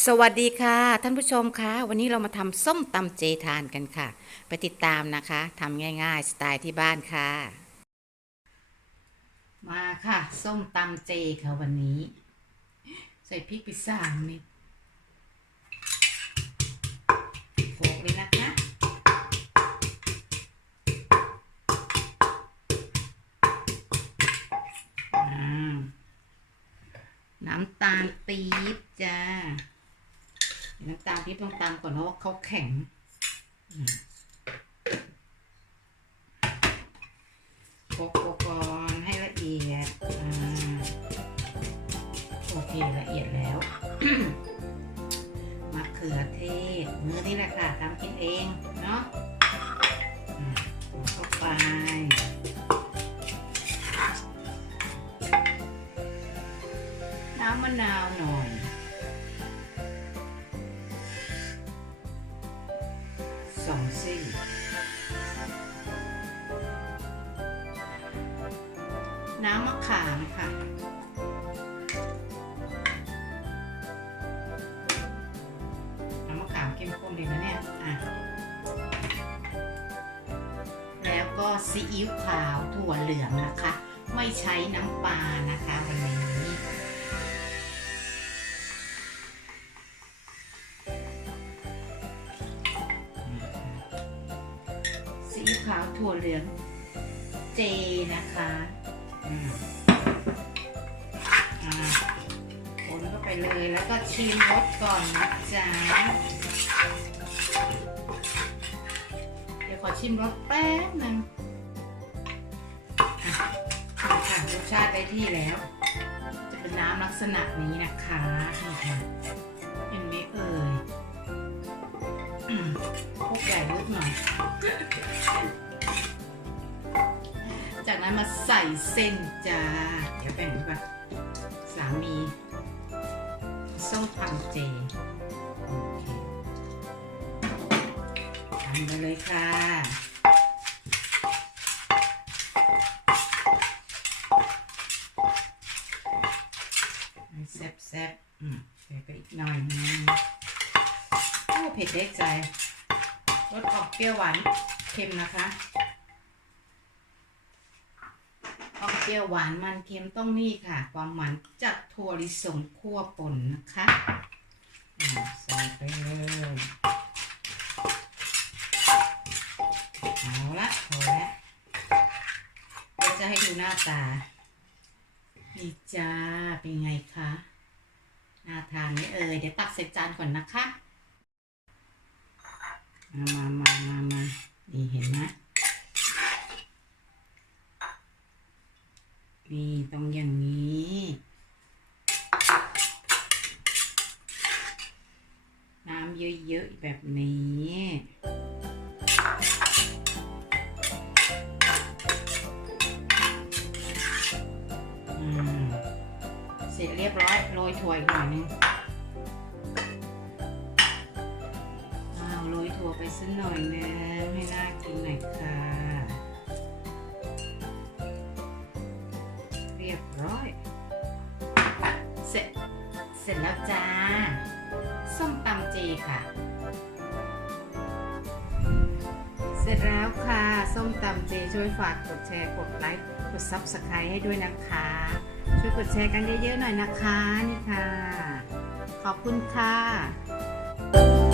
สวัสดีค่ะ ท่านผู้ชมคะวันนี้เรามาทำส้มตำเจทานกันค่ะ ไปติดตามนะคะทำง่าย ๆ สไตล์ที่บ้านค่ะ มาค่ะ ส้มตำเจค่ะวันนี้ ใส่พริกไปสามเม็ดโขลกเลยนะคะน้ำตาลปี๊บจ้า น้ำตาลปี๊บต้องตามก่อนเพราะว่าเขาแข็งอืมโกก่อนให้ละเอียดอโอเคละเอียดแล้วมะเขือเทศมือนี่แหละค่ะทำกินเองเนาะเข้าไปน้ำมะนาวหน่อย ซี่น้ำมะขามค่ะ น้ำมะขามเข้มข้นเลยนะเนี่ย อะ แล้วก็ซีอิ๊วขาวถั่วเหลืองนะคะ ไม่ใช้น้ำปลานะคะวันนี้ ขาวถั่วเหลืองเจนะคะอ่าคนเข้าไปเลยแล้วก็ชิมรสก่อนนะจ๊ะ เดี๋ยวขอชิมรสแป๊บนึงอะค่ะรสชาติได้ที่แล้ว จะเป็นน้ำลักษณะนี้นะคะนี่ค่ะเห็นไหมเอ่ยอืม พวกใหญ่ลึกหน่อย จากนั้นมาใส่เส้นจ้า เดี๋ยวแบ่งดีกว่าสามีส้มตำเจโอเคทำไปเลยค่ะแซ่บแซ่บๆอืมใส่ไปอีกหน่อยนึงโอ้เผ็ดได้ใจ รสออกเปรี้ยวหวานเค็มนะคะออกเปรี้ยวหวานมันเค็มต้องนี่ค่ะ ความหวานจากถั่วลิสงคั่วป่นนะคะใส่ไปเลยเอาละพอละเดี๋ยวจะให้ดูหน้าตานี่จ้าเป็นไงคะน่าทานไหมเอ่ยเดี๋ยวตักใส่จานก่อนนะคะ มามามามามานี่เห็นไหมนี่ต้องอย่างนี้น้ำเยอะๆแบบนี้เสร็จเรียบร้อยโรยถั่วอีกหน่อยนึง สักหน่อยนึงให้น่ากินหน่อยค่ะ เรียบร้อย เสร็จ เสร็จแล้วจ้า ส้มตำเจค่ะ เสร็จแล้วค่ะ ส้มตำเจช่วยฝากกดแชร์ กดไลค์ กด Subscribe ให้ด้วยนะคะ ช่วยกดแชร์กันเยอะๆหน่อยนะคะ นี่ค่ะ ขอบคุณค่ะ